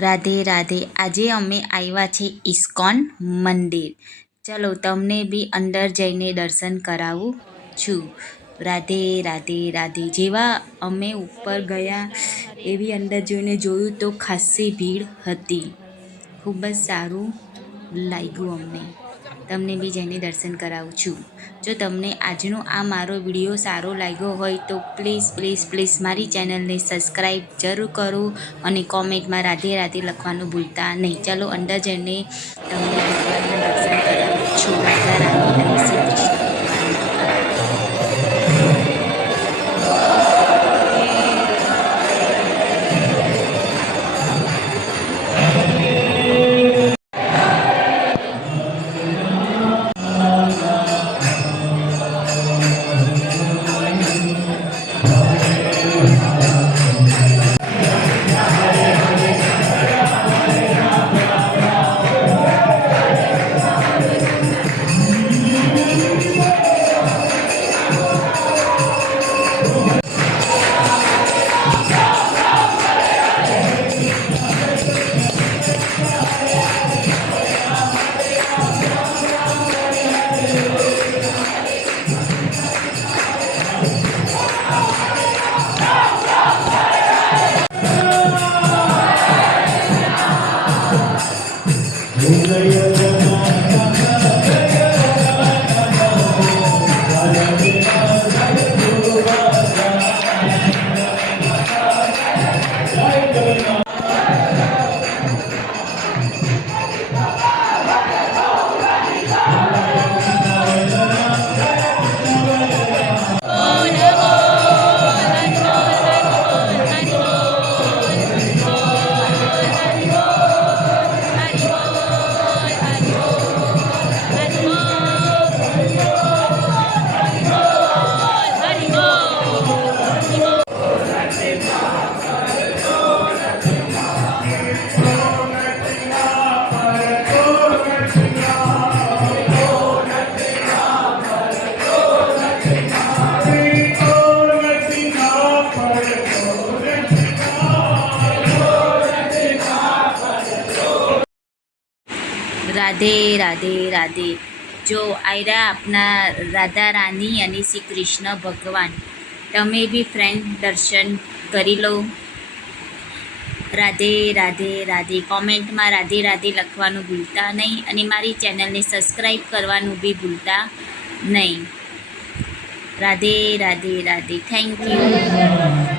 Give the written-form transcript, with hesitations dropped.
રાધે રાધે. આજે અમે આવ્યા છે ઇસ્કોન મંદિર. ચલો તમને બી અંદર જઈને દર્શન કરાવું છું. રાધે રાધે રાધે. જેવા અમે ઉપર ગયા એવી અંદર જોઈને જોયું તો ખાસ્સી ભીડ હતી. ખૂબ જ સારું લાગ્યું અમને. તમને બી જઈને દર્શન કરાવું છું. જો તમને આજનો આ મારો વિડીયો સારો લાગ્યો હોય તો પ્લીઝ પ્લીઝ પ્લીઝ મારી ચેનલને સબસ્ક્રાઈબ જરૂર કરો અને કોમેન્ટમાં રાધે રાધે લખવાનું ભૂલતા નહીં. ચાલો અંદર જઈને તમને ભગવાનના દર્શન કરાવું છું. રાધા રાણી અને શ્રી કૃષ્ણ ભગવાનના. રાધે રાધે રાધે. જો આયરા આપના રાધા રાની અને શ્રી કૃષ્ણ ભગવાન. તમે બી ફ્રેન્ડ દર્શન કરી લો. રાધે રાધે રાધે. કોમેન્ટમાં રાધે રાધે લખવાનું ભૂલતા નહીં અને મારી ચેનલને સબસ્ક્રાઈબ કરવાનું બી ભૂલતા નહીં. રાધે રાધે રાધે. Thank you.